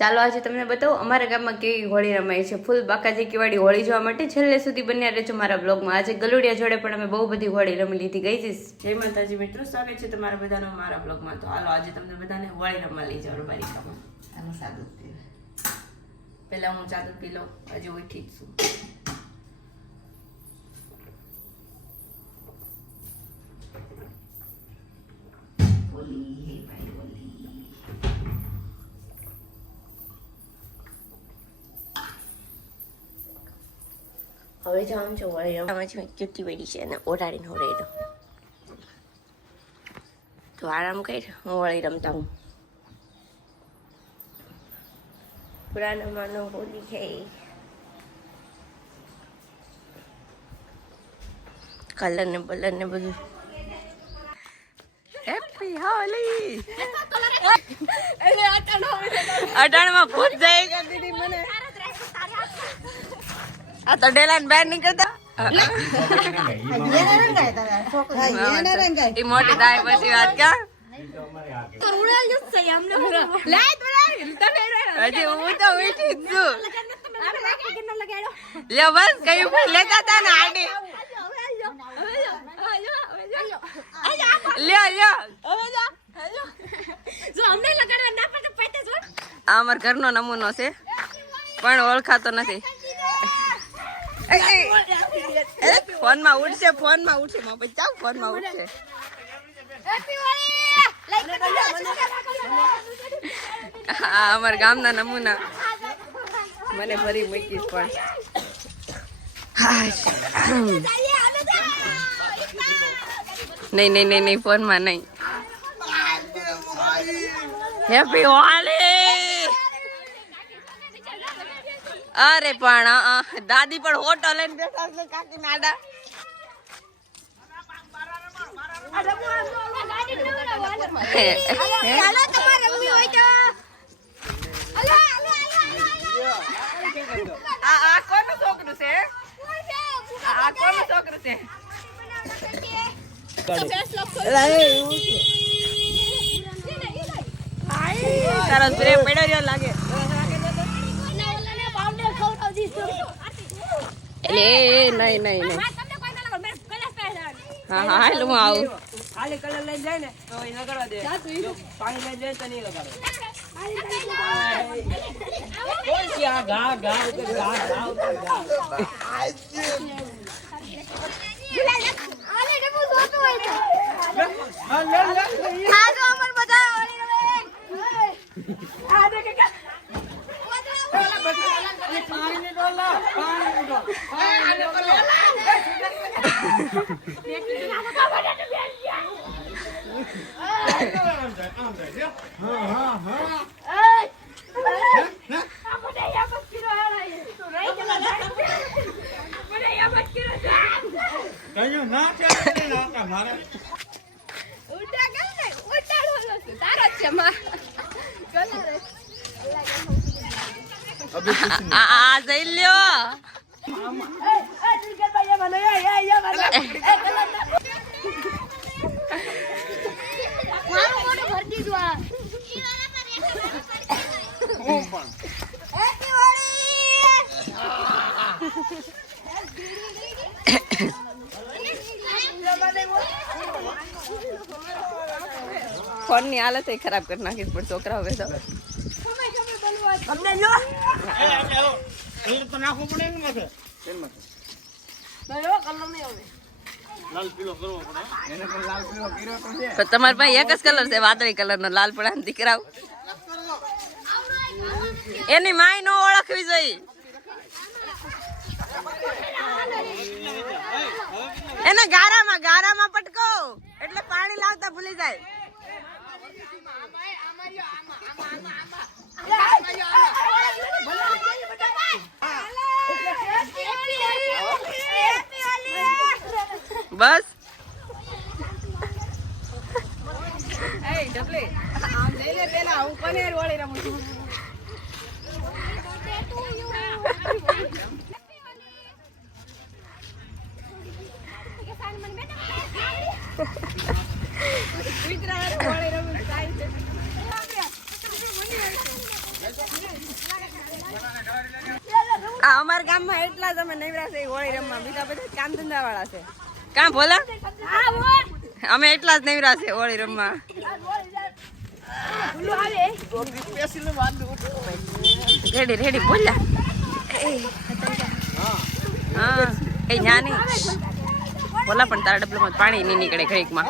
ચાલો આજે તમને બતાવું અમારા ગામમાં કેવી હોળી રમાય છે. ફૂલ બાકાજી વાળી હોળી જોવા માટે છેલ્લે સુધી બન્યા રહેજો મારા બ્લોગમાં. આજે ગલુડિયા જોડે પણ અમે બહુ બધી હોળી રમી લીધી ગઈ છે. જય માતાજી મિત્રો, સ્વાગત છે તમારા બધાનું મારા બ્લોગમાં. તો હાલો આજે તમને બધાને હોળી રમવા લઈ જાવ બારીકામાં. આનું સાદું પીવે પહેલા હું ચાદુ પી લઉં, હજી ઉઠી જ છું. હવે જાઉં છું વળી આમાં છે કેટલી વેડી છે અને ઓઢાડીને હોડાઈ દઉં. તો આરામ કરી હું વળી રમતા હું. પુરાનો માનો હોલી છે. કલર ને બલર ને બધું. હેપી હોલી. અટાણમાં ભૂત જાય કરતી હતી મને. આ તો ડેલાન બહાર નીકળતા એ મોટી થાય પછી વાત કા હજી હું તો ઉઠી જ છું. લ્યો બસ કઈ ઉપર લેતા હતા ને આડી લ્યો લ્યો આ અમાર ઘરનો નમૂનો છે પણ ઓળખાતો નથી. ફોનમાં ઉડશે મોબાઈલ ચાવ ફોનમાં ઉડશે. હા અમારા ગામના નમૂના મને ફરી મૂકીશ પણ નહીં ફોનમાં નહીં. હેપી હોલી. અરે પણ દાદી પણ હોટલ લઈને બેઠા છે કાકી નાડા. આ કોનું છોકરું છે? આ કોનું છોકરું છે? તારો પ્રેમ પડ્યો રહ્યો લાગે. નહીં હા હાલ હું આવું. ખાલી કલર લઈ જાય ને તો એ લગાડવા દે. પાણી લઈ જાય તો નહીં લગાડો. કોણ છે આ ઘા ઉપર ઘા ઉપર ઘા. આ જઈ લ્યો. ફોન ની હાલત ખરાબ કરી નાખી પણ છોકરા હવે તો તમારી પાસે એક જ કલર છે વાદળી કલર નો. લાલ પડા દીકરા એની માય નો ઓળખવી જોઈએ. એના ગારામાં પટકો એટલે પાણી લાવતા ભૂલી જાય. બસ હું કોને વળી રમું છું. આ અમારા ગામમાં એટલા જ અમે નવરા છે હોળી રમવા, બીજા બધા કામ ધંધા વાળા છે. કામ ભોલા અમે એટલા જ નવરા છે હોળી રમવા. રેડી રેડી બોલ્યા હા એ નાની બોલા પણ તારા ડબલામાં પાણી નહીં નીકળે ઘડીકમાં.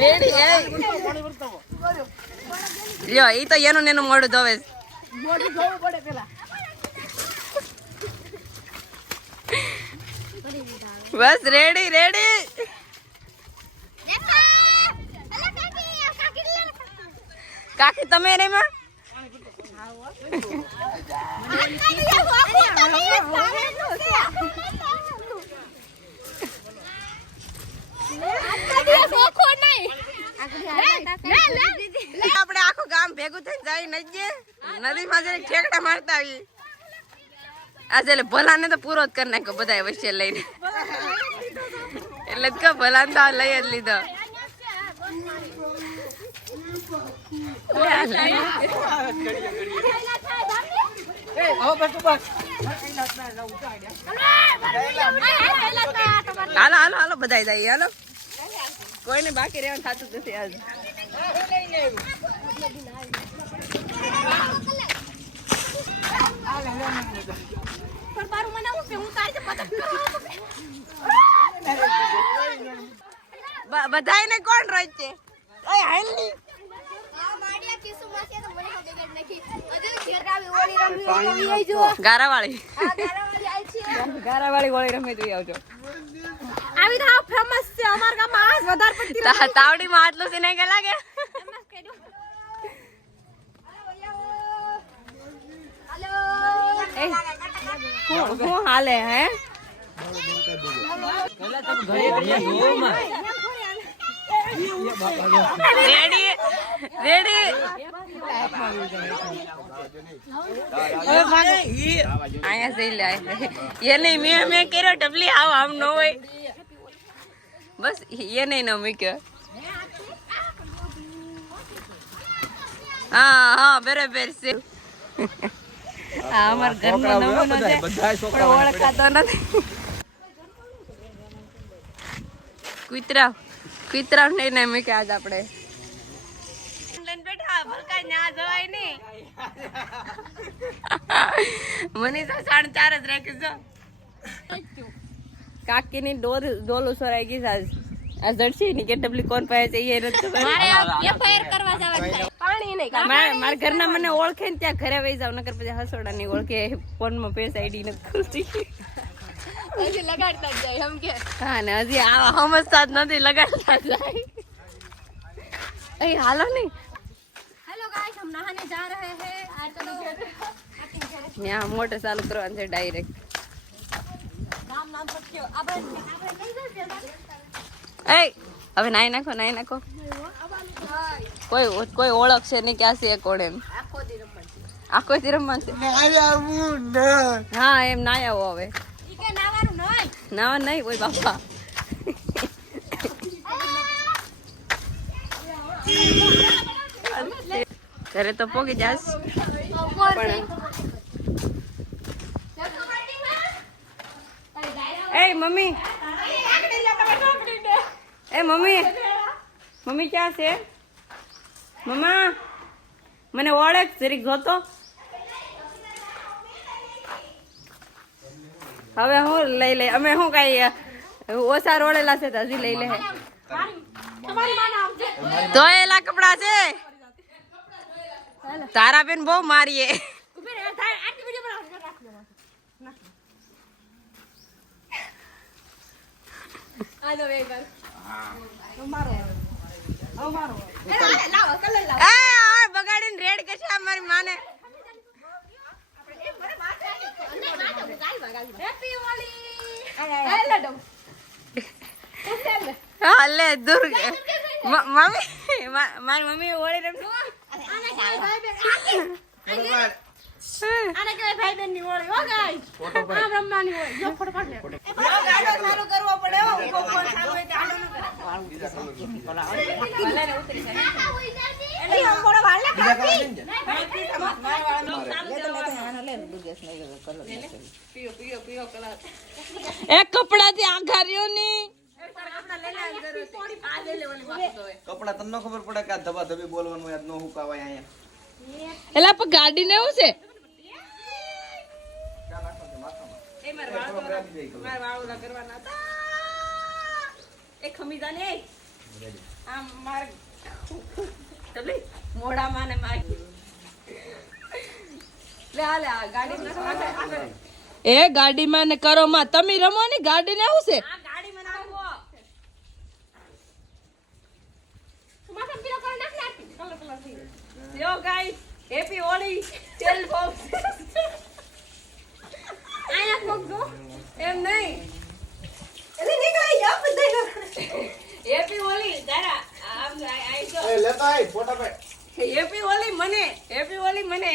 રેડી લ્યો ઈ તો એનું ને એનું મોઢું ધોવે બસ રેડી રેડી કાકી તમે રે માં આપણે આખું ગામ ભેગું થઈને જાય નદીમાં જઈને ઠેકડા મારતા આવીએ. આજે એટલે ભલાને તો પૂરો જ કરી નાખ્યો બધા વચ્ચે લઈને, એટલે જ કહો ભલાને તો લઈ જ લીધો. હાલો હાલો હાલો બધા જાય હાલો, કોઈને બાકી રહેવાનું થતું નથી આજ. બધાને કોણ રોજ છે ગારાવાળી હોળી રમે તું આવજો. આવી તો ફેમસ છે અમાર ગામમાં આજ વધારે પડતી તાવડીમાં આટલું છે નહીં કે લાગે. શું હાલે હે રેડી રેડી આયા જઈ લે એને મેં કર્યો ડબલી આવ આમ ન હોય બસ એને ન મૂક્યો. હા હા બરાબર છે. આ અમાર ઘરનો નમૂનો છે પણ ઓળખાતો નથી. કુતરા નહીં મૂક્યા આજ આપણે બેઠા ભલકા ના જવાય નહીં. મનીષા 4.5 જ રાખીશ. કાકી ની ડોલું સોરાઈ ગઈ આજ જડશી ની કે ડબલી કોણ પાસે છે એ નથી મારા ઘરના મને ઓળખે ને ત્યાં ઘરે વહી જાવ, નકર પછી હસોડા ની ઓળખે ફોનમાં પૈસા આઈડી નથી ખુલતી. હજી લગાડતા જ જાય હમ કે હા ને હજી આવા સમજતા જ નથી લગાડતા જાય. અહીં હાલો નહીં हेलो गाइस हम नहाने जा रहे हैं आज तो ત્યાં મોટર ચાલુ કરવાનું છે ડાયરેક્ટ. नाम पक्के अब नहीं जाते એ હવે નાઈ નાખો કોઈ ઓળખ છે નહીં ક્યાં છે કોણ એમ. આખો દી રમવાનું છે. હા એમ ના આવો હવે ઈ કે નાવાનું નહીં ના નહીં ઓય બાપા. ઘરે તો પોગી જાસ પણ એ મમ્મી મમ્મી ક્યાં છે મમ્મા મને ઓળખ જરીક જોતો. હવે હું લઈ લે અમે શું કઈ ઓછા રોડેલા છે તો હજી લઈ લે. ધોયેલા કપડા છે તારા બેન બહુ મારીએ. બગાડીને રેડ કરશે અમારી માને. હા લે દૂર મમ્મી મારી મમ્મી ઓળી રમતી આને કહેવાય ભાઈ બેન ની હોળી હો ગાઈસ આમ રમવાની હોય જો ફોટો પાડ લે ગાડો ચાલુ કરવો પડે હો ઉભો ફોન ચાલુ હોય તો આડો ન કરે ભલે ને ઉતરી જાય એટલે આમ ફોટો પાડ લે પીઓ પીઓ પીઓ કલર એક કપડા થી આઘા રહ્યો ની કપડા તમને ખબર પડે કે આ ધબા ધબી બોલવાનું યાદ ન હુકાવાય અહીંયા એલા પણ ગાડી ને એવું છે એ માર વાળું કરવાના હતા એ ખમીજા ને આમ માર તબલી મોડા માને માર લે આ ગાડી આગળ એ ગાડીમાં ને કરો માં તમે રમો ને ગાડી ને એવું છે આ ગાડી માં નાખો માથા પીળો કલર નાખ નાખ કલર કલર થી યો ગાઈસ હેપી હોળી ટેલ ફોક્સ આયા ફોગો એમ નહીં એટલે નીકળી જા બધા હેપી હોળી તારા આમ આઈ જો એ લેતા આય ફોટા પે હેપી હોળી મને હેપી હોળી મને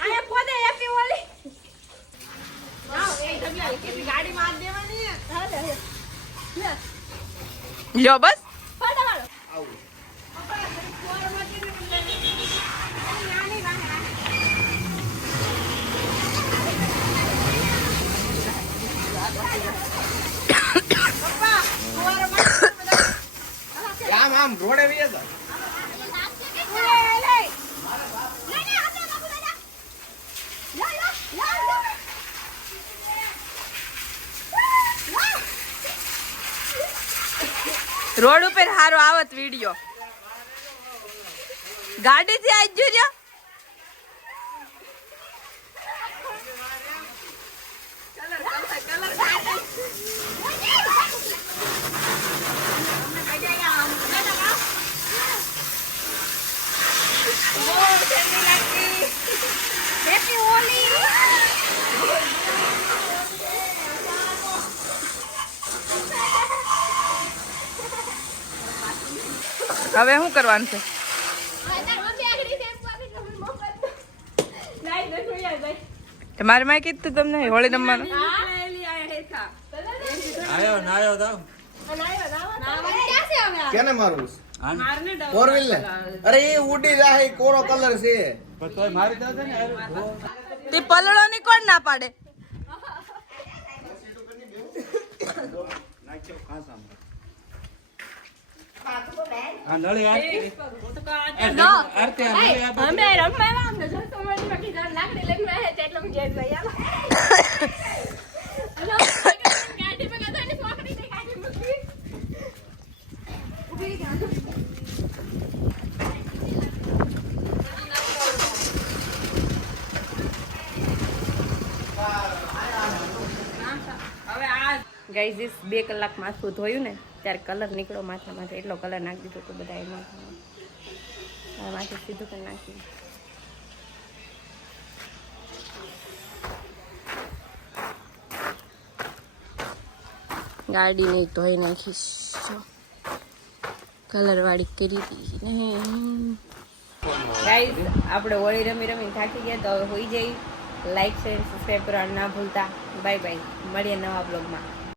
આયા પોતે હેપી હોળી ના એ ડબલા કેટલી ગાડી માં દેવાની હા લે લ્યો બસ ફોટો વાળો આમ આમ રોડે વી હતા રોડ ઉપર હારો આવત વિડિયો ગાડી થી આજ જો હેપી હોળી હવે શું કરવાનું છે તમારે માં કીધું તમને હોળી રમવાનું આયો નાયો દાવ કેને મારું ફોર વ્હીલ ને અરે એ ઉડી જાય કોરો કલર છે તે પલળો ની કોણ ના પાડે અમે રમવા અમને જો સમજ માં કીધા લાકડી લઈને આવ્યા છે એટલે હું જેલ લઈ આવ્યા ગાડી માં ગયો ને ફોકડી ને ગાડી મૂકી ઉભી ગયા હવે આ ગાઈઝ 2 કલાક માથું ધોયું ને ત્યારે કલર નીકળ્યો માથામાંથી એટલો કલર નાખી દીધો તો બધા એમાં માથે સીધું કરી નાખ્યું ગાડીને ધોઈ નાખીશ કલર વાળી કરી દીધી નહીં ગાઈઝ આપણે હોળી રમી રમીને થાકી ગયા તો હવે હોઈ જઈ લાઈક શેર સબસ્ક્રાઈબ કરવાનું ના ભૂલતા બાય બાય મળીએ નવા બ્લોગમાં